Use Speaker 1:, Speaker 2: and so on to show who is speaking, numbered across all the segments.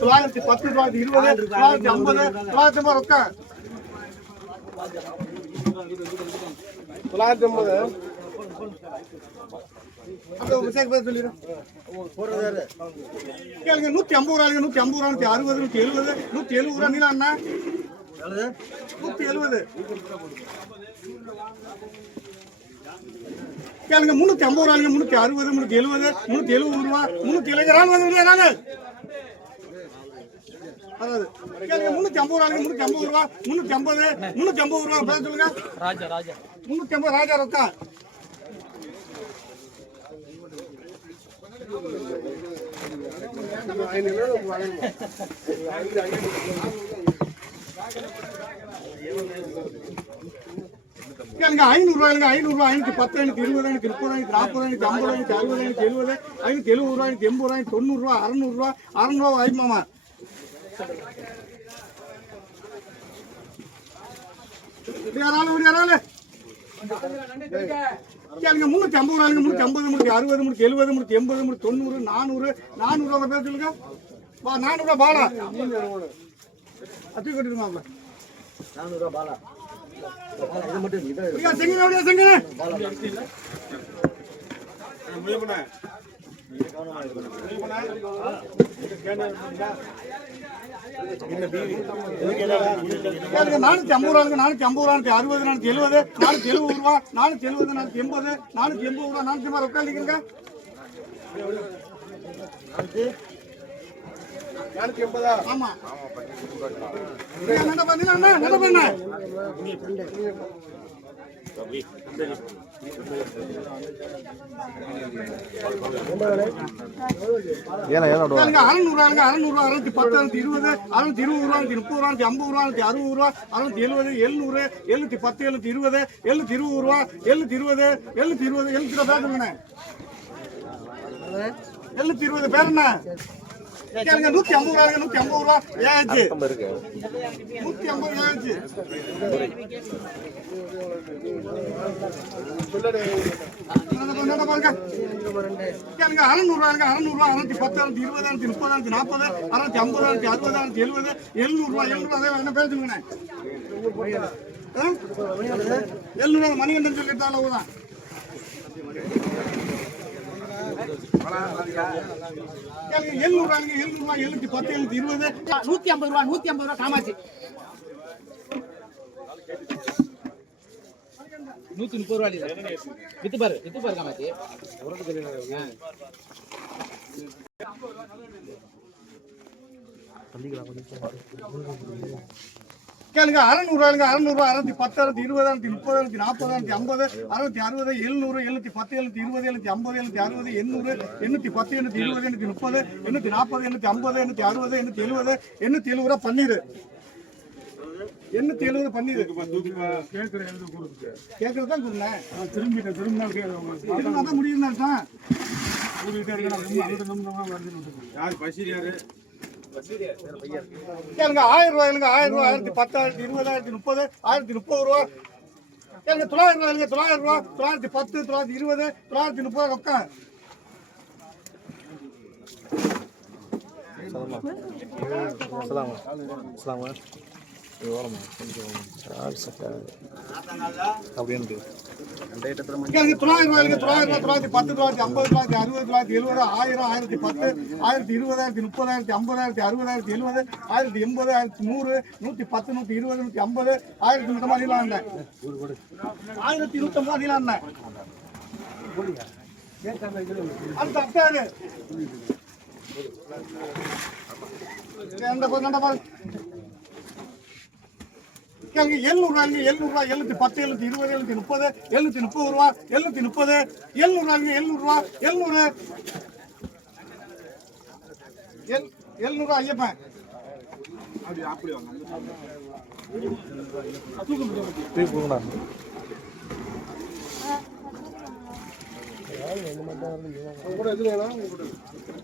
Speaker 1: தொள்ளாயிரத்தி பத்து தொள்ளாயிரத்தி இருபது தொள்ளாயிரத்தி ஐம்பது தொள்ளாயிரத்தி ஐம்பது ரொக்கம்
Speaker 2: தொள்ளாயிரத்தி ஐம்பது.
Speaker 1: நூத்தி ஐம்பது ரூபாய்ங்க நூத்தி ஐம்பது ரூபா நூத்தி அறுபது நூத்தி எழுபது நூத்தி எழுபது ரூபா நீலாம் அண்ணா நூத்தி எழுபது. கேளுங்க முன்னூத்தி ஐம்பது ரூபாய்ங்க முன்னூத்தி அறுபது முன்னூத்தி எழுபது முன்னூத்தி எழுபது ரூபா முன்னூத்தி எழுபது ரூபா. நானு. அதாவது கேளுங்க முன்னூத்தி ஐம்பது ரூபாய்ங்க முன்னூத்தி ஐம்பது ரூபா முன்னூத்தி ஐம்பது ஐம்பது ரூபா சொல்லுங்க.
Speaker 3: ராஜா ராஜா.
Speaker 1: முன்னூத்தி ஐம்பது ராஜா ரொக்கா கேளுங்க ஐநூறு ரூபாய்ங்க ஐநூறு ரூபாய் ஐநூத்தி பத்து ஐநூத்தி இருபது ஐநூத்தி முப்பது ஐநூத்தி நாற்பது ஐநூத்தி ஐம்பது ஐநூத்தி அறுபது ஐநூத்தி எழுபது ஐநூத்தி எழுபது ரூபாய் ஐநூத்தி எண்பது ரூபாய் தொண்ணூறு ரூபாய் அறுநூறு ரூபாய் அறுநூறு ரூபாய் ஐமாமா யாராலும் ஒரு யாராலும் கேளுங்க முன்னூத்தி ஐம்பது ரூபாய்ங்க முன்னூத்தி ஐம்பது முன்னூத்தி அறுபது முன்னூத்தி எழுபது முன்னூத்தி எண்பது முன்னூத்தி தொண்ணூறு நானூறு நானூறு ரூபாய் பேர் சொல்லுங்க. வா பாலா.
Speaker 2: நானூறுரூவா பாலா. இது
Speaker 1: ஐயா செங்கன நானூத்தி ஐம்பது ரூபாய்ங்க நானூத்தி ஐம்பது ரூபா நானூத்தி அறுபது நானூத்தி எழுபது நானூத்தி எழுபது ரூபா நானூத்தி எழுபது நானூத்தி எண்பது நானூத்தி எண்பது ரூபா நானூத்தி ஐம்பது உட்காந்துக்கிறீங்க
Speaker 2: நானூற்றி எண்பதா?
Speaker 1: ஆமா. நட பண்ணு, அண்ணா, நட பண்ணு.
Speaker 2: ஏன்னா ஏன்னா
Speaker 1: கேளுங்க, அறுநூறு ரூபாய்ங்க, அறுநூறு ரூபா, அறுநூத்தி பத்து, அறுநூத்தி இருபது, அறுநூத்தி இருபது ரூபா, அறுநூத்தி முப்பது ரூபா, அறுநூத்தி ஐம்பது ரூபா, அறுநூத்தி அறுபது ரூபா, அறுநூத்தி எழுபது, எழுநூறு, எழுநூத்தி பத்து, எழுநூத்தி இருபது, எழுநூத்தி இருபது ரூபா, எழுநூத்தி இருபது, எழுநூத்தி இருபது, எழுநூத்தி இருபது பேர் சொல்லுங்க. எழுநூத்தி இருபது பேர் என்ன கேளுங்க, நூத்தி ஐம்பது ரூபாய்ங்க, நூத்தி ஐம்பது ரூபா, நூத்தி ஐம்பது பாருங்க. கேளுங்க, அறுநூறு ரூபாய்ங்க, அறுநூறு ரூபா, அறுநூத்தி பத்து, அறுநூத்தி இருபது, அறுநூத்தி முப்பது, அறுநூத்தி நாற்பது, அறுநூத்தி ஐம்பது, அறுநூத்தி அறுபது, அறுநூத்தி எழுபது, எழுநூறு ரூபாய், எழுநூறு ரூபாய், அதே என்ன மணிகண்டன் அளவுதான் கேளுங்க, எழுநூறு எழுநூறு ரூபாய், எழுநூத்தி பத்து, எழுநூத்தி இருபது,
Speaker 3: நூத்தி ஐம்பது ரூபா நூத்தி ஐம்பது ரூபா காமாச்சு நூத்தி முப்பது ரூபா வித்து பாரு வித்து பாரு காமாச்சு
Speaker 1: கேளுங்க அறநூறு ரூபாய்ங்க அறுநூத்தி பத்து அறுநூத்தி இருபது அறுநூத்தி முப்பது அறுநூத்தி நாற்பது அறுநூத்தி ஐம்பது அறுநூத்தி அறுபது எழுநூறு எழுநூத்தி பத்து எழுநூத்தி இருபது எழுநூத்தி ஐம்பது எழுநூத்தி அறுபது எண்ணூறு எண்ணூத்தி பத்து எண்ணூத்தி இருபது எண்ணூத்தி முப்பது எண்ணூத்தி நாற்பது எண்ணூத்தி ஐம்பது எண்ணூத்தி அறுபது எண்ணூத்தி எழுபது எண்ணூத்தி எழுபது ரூபா பன்னீர். எண்ணூத்தி எழுபது பன்னீர். கேட்கறது தான் சொன்னேன். திரும்பிட்டேன் திரும்ப தான் முடியும் தான் கேளுங்க ஆயிரம் எனக்கு ஆயிரம் ரூபாய் எனக்கு ஆயிரம் ரூபாய் ஆயிரத்தி பத்தாயிரத்தி இருபதாயிரத்தி முப்பது ஆயிரத்தி முப்பது ரூபா. எனக்கு தொள்ளாயிரம் ரூபாய்ங்க தொள்ளாயிரம் ரூபா தொள்ளாயிரத்தி பத்து தொள்ளாயிரத்தி இருபது தொள்ளாயிரத்தி முப்பது ரொக்கம்
Speaker 2: அஸ்லாம் அஸ்லாம் இது ஓரமா கொஞ்சம் சார்ஜ்
Speaker 1: தொள்ளாயிரம் ரூபாய்ங்க தொள்ளாயிரத்தி பத்து தொள்ளாயிரத்தி ஐம்பது தொள்ளாயிரத்தி அறுபது தொள்ளாயிரத்தி எழுபது ஆயிரம் ஆயிரத்தி பத்து ஆயிரத்தி இருபதாயிரத்தி முப்பதாயிரத்தி ஐம்பதாயிரத்தி அறுபதாயிரத்தி ஐம்பது ஆயிரத்தி அறுபது எழுபது ஆயிரத்தி எண்பது ஆயிரத்தி நூறு நூத்தி பத்து நூத்தி இருபது நூத்தி ஐம்பது ஆயிரத்தி நூத்தி மாதிரிலாம் ஆயிரத்தி இருபத்தி ஒன்பது அதிலாம் இல்லை அடுத்த அப்டாரு கேளுங்க எழுநூறு ரூபாய்ங்க எழுநூறு ரூபாய் எழுநூத்தி பத்து எழுநூத்தி இருபது எழுநூத்தி முப்பது எழுநூத்தி முப்பது ரூபா எழுநூத்தி முப்பது எழுநூறு. ரூபாய்ங்க எழுநூறு ரூபா எழுநூறு எல்- எழுநூறு ரூபா ஐயப்பன்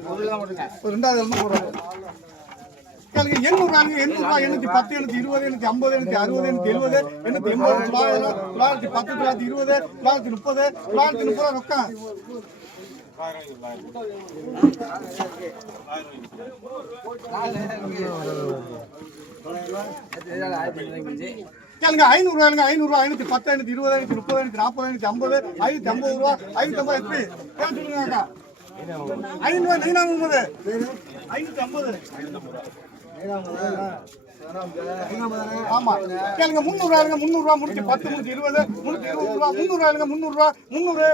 Speaker 2: போங்கண்ணா
Speaker 1: ஒரு ரெண்டாவது போடுறாங்க. கேளுங்க எண்ணூறு ரூபாய்ங்க எண்ணூத்தி பத்து எண்ணூத்தி இருபது எண்ணூத்தி ஐம்பது எண்ணூத்தி அறுபது எண்ணூத்தி எழுபது எண்ணூத்தி எண்பது தொள்ளாயிரம் தொள்ளாயிரத்தி பத்து தொள்ளாயிரத்தி இருபது தொள்ளாயிரத்தி முப்பது தொள்ளாயிரத்தி முப்பது ரூபா ரொக்கம். கேளுங்க ஐநூறு ரூபாய்ங்க ஐநூறு ரூபாய் ஐநூத்தி பத்து ஐநூத்தி இருபது ஐநூத்தி முப்பது ஐநூத்தி நாற்பது ஐநூத்தி ஐம்பது ஐநூத்தி ஐம்பது ரூபா ஐநூத்தி ஐம்பது எப்படி? கேட்க சொல்லுங்க ஐநூறு ரூபாய் நீங்க ஐநூத்தி ஐம்பது. ஆமா கேளுங்க முந்நூறு ரூபாய்ங்க முந்நூறு ரூபா பத்து முன்னூத்தி இருபது முன்னூத்தி இருபது ரூபா முந்நூறு ரூபாய்ங்க முந்நூறு முந்நூறு.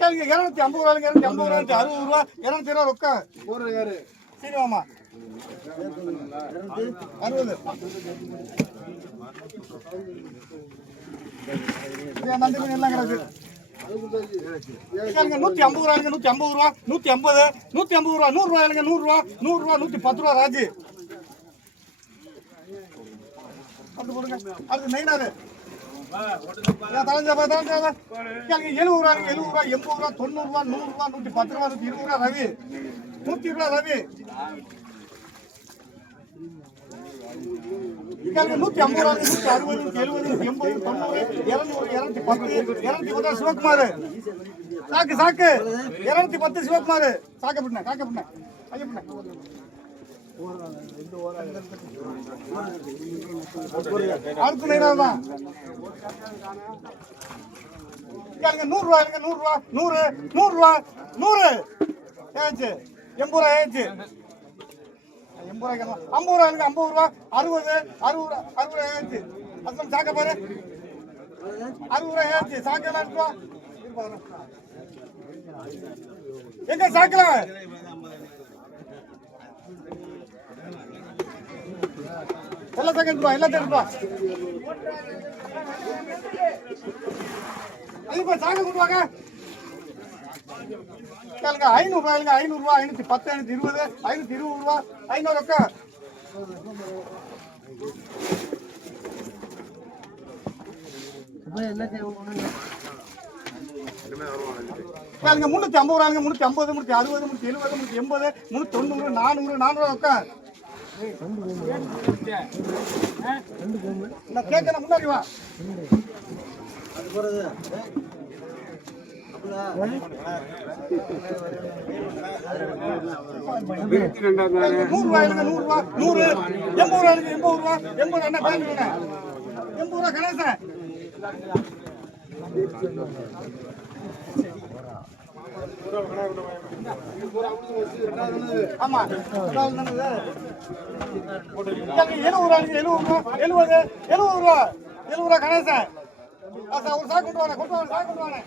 Speaker 1: கேளுங்க இரநூத்தி ஐம்பது ரூபாய்ங்க இரநூத்தி ஐம்பது ரூபாய் அறுபது ரூபா இருநூத்தி இருபது ரொக்க சரி ஆமா அறுபது. இதே நந்தி எல்லாம் கிடக்கு? கேளுங்க, நூற்றி ஐம்பது ரூபா ரூபாய்ங்க நூற்றி ஐம்பது ரூபா நூற்றி ஐம்பது நூற்றி ஐம்பது ரூபா நூறுரூவா இல்லைங்க நூறுரூவா நூறுரூவா நூற்றி பத்து ரூபா ராஜு. அடுத்து போடுங்க. அடுத்து நைனாரு ஏன் தலைஞ்சா பா, தலைஞ்சா எழுபது ரூபாய்ங்க எழுபது ரூபா எண்பது ரூபா தொண்ணூறு ரூபா நூறு ரூபா நூத்தி பத்து ரூபா நூத்தி இருபது ரூபா ரவி. நூற்றி இருபது ரூபா ரவி. நூத்தி ஐம்பது ரூபா நூத்தி அறுபது எழுபது எண்பது தொண்ணூறு இருநூறு இருநூத்தி பத்து இருநூத்தி பத்து சிவகுமார். சாக்கு சாக்கு. இருநூத்தி பத்து சிவகுமார். சாக்க பின்ன காக்க பின்ன. ஐய பின்ன. அடுத்து நைனார் தான். கேளுங்க நூறு ரூபா நூறு ரூபா. நூறு நூறு ரூபா நூறு. ஏச்சு எண்பது ரூபா ஏச்சு எண்பது ரூபாய்க்கு ஐம்பது ரூபா எனக்கு ஐம்பது ரூபா. அறுபது அறுபது ரூபா அறுபது ரூபா ஏச்சு அசம் சாக்க பாரு. அறுபது ரூபா ஏற்றி சாக்கலாம் ரூபா எங்க சாக்கலாம் எல்லாம் செகண்ட் ரூபா எல்லாம் தேர்ட் ரூபா சாக்க கொடுவாங்க ஐநூறு ரூபாய்ங்க ஐநூறு ரூபா ஐநூத்தி பத்து ஐநூத்தி இருபது ஐநூத்தி இருபது ரூபா ஐநூறு அக்கா முன்னூத்தி ஐம்பது ரூபாங்க முன்னூத்தி ஐம்பது முன்னூத்தி அறுபது முன்னூத்தி எழுபது முன்னூத்தி எண்பது முன்னூத்தி தொண்ணூறு நானூறு நானூறு அக்கா நான் கேட்கறேன் முன்னாடி வா. நூறு ரூபாய் எனக்கு நூறு ரூபா நூறு எண்பது ரூபா எனக்கு எண்பது ரூபா எண்பது அண்ணா பேங்க் எண்பது ரூபா கணேசன் ஆமா அதான் என்னது? எனக்கு எழுபது ரூபா எனக்கு எழுபது ரூபா எழுபது எழுபது ரூபா கணேசன் சார், ஒரு சாக்கு கொண்டு வாங்க கொண்டு வாங்க சாக்கு கொண்டு வாங்க.